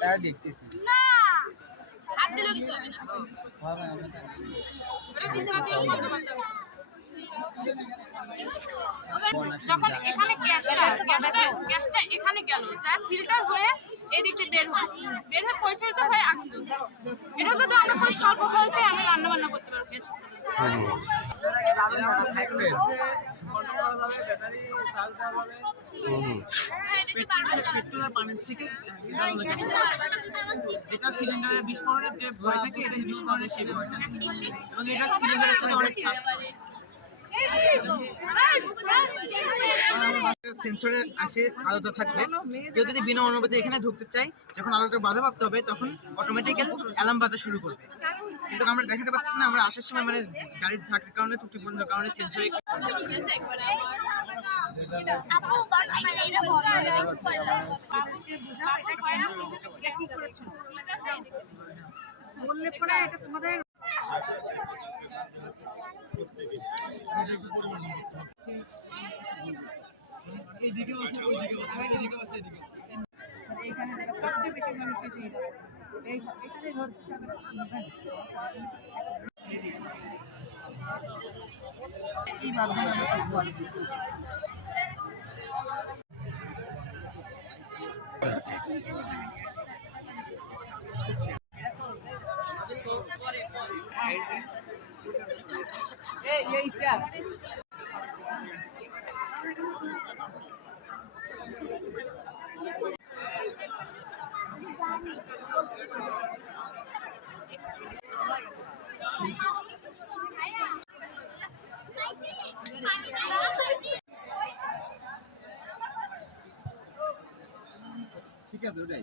তারা দেখতেছি। হাত দিলে কিছু হবে না। হবে আমরা তো ওটা কিছু না দিয়েও বলতে যখন এখানে গ্যাসটা গ্যাসটা গ্যাসটা এখানে গেল, যা ফিল্টার হয়ে এদিকে বের বের পরিচালিত হয়ে আগুন জ্বলছে এটা যদি আমরা খুব স্বল্প খরচে আমরা রান্না বান্না করতে পারব গ্যাস পেট্রোলের পানির থেকে যেটা সিলিন্ডারের বিস্ফোরণের যে ভয় থাকে এটা বিস্ফোরণের সেই ভয়টা এবং এটা সিলিন্ডারের সাথে অনেক সেন্সরের আসে আলোটা থাকবে। কেউ যদি বিনা অনুমতি এখানে ঢুকতে চায় যখন আলোটা বাধা প্রাপ্ত হবে তখন অটোমেটিক্যাল অ্যালার্ম বাজা শুরু করবে। কিন্তু আমরা দেখাতে পাচ্ছি না আমরা আসার সময় মানে গাড়ির ঝাঁকের কারণে ত্রুটিপূর্ণ কারণে সেন্সরে বললে পরে এটা তোমাদের এখানে দেখো সবচেয়ে এই- এই কি। ঠিক আছে ওটাই।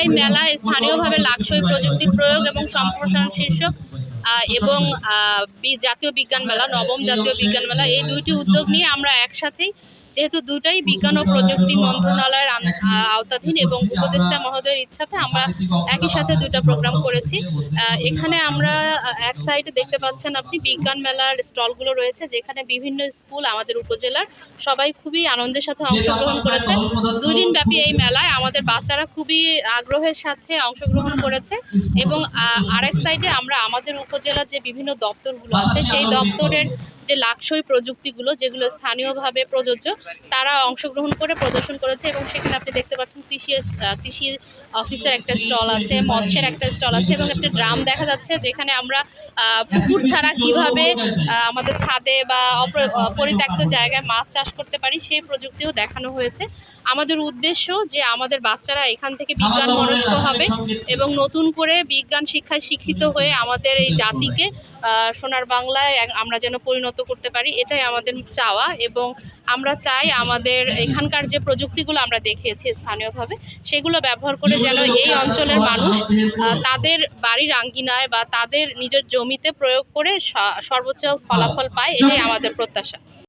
এই মেলায় স্থানীয়ভাবে লাকসই প্রযুক্তি প্রয়োগ এবং সম্প্রসারণ শীর্ষক এবং জাতীয় বিজ্ঞান মেলা, নবম জাতীয় বিজ্ঞান মেলা, এই দুইটি উদ্যোগ নিয়ে আমরা একসাথেই যেহেতু দুটাই বিজ্ঞান ও প্রযুক্তি মন্ত্রণালয়ের আওতাধীন এবং উপদেষ্টা মহোদয়ের ইচ্ছাতে আমরা একই সাথে দুটা প্রোগ্রাম করেছি। এখানে আমরা এক সাইডে দেখতে পাচ্ছেন আপনি বিজ্ঞান মেলার স্টলগুলো রয়েছে, যেখানে বিভিন্ন স্কুল আমাদের উপজেলার সবাই খুবই আনন্দের সাথে অংশগ্রহণ করেছে। দুই দিন ব্যাপী এই মেলায় আমাদের বাচ্চারা খুবই আগ্রহের সাথে অংশগ্রহণ করেছে এবং আরেক সাইডে আমরা আমাদের উপজেলার যে বিভিন্ন দপ্তরগুলো আছে, সেই দপ্তরের যে লাকসই প্রযুক্তিগুলো, যেগুলো স্থানীয়ভাবে প্রযোজ্য তারা অংশগ্রহণ করে প্রদর্শন করেছে এবং সেখানে আপনি দেখতে পাচ্ছেন কৃষি কৃষি অফিসের একটা স্টল আছে মৎস্যের একটা স্টল আছে এবং একটা ড্রাম দেখা যাচ্ছে যেখানে আমরা পুকুর ছাড়া কীভাবে আমাদের ছাদে বা পরিত্যক্ত জায়গায় মাছ চাষ করতে পারি সেই প্রযুক্তিও দেখানো হয়েছে। আমাদের উদ্দেশ্য যে আমাদের বাচ্চারা এখান থেকে বিজ্ঞান মনস্ক হবে এবং নতুন করে বিজ্ঞান শিক্ষায় শিক্ষিত হয়ে আমাদের এই জাতিকে সোনার বাংলায় আমরা যেন পরিণত করতে পারি, এটাই আমাদের চাওয়া এবং আমরা চাই আমাদের এখানকার যে প্রযুক্তিগুলো আমরা দেখিয়েছি স্থানীয়ভাবে, সেগুলো ব্যবহার করে যেন এই অঞ্চলের মানুষ আহ, তাদের বাড়ির আঙ্গিনায় বা তাদের নিজের জমিতে প্রয়োগ করে সর্বোচ্চ ফলাফল পায় এটাই আমাদের প্রত্যাশা।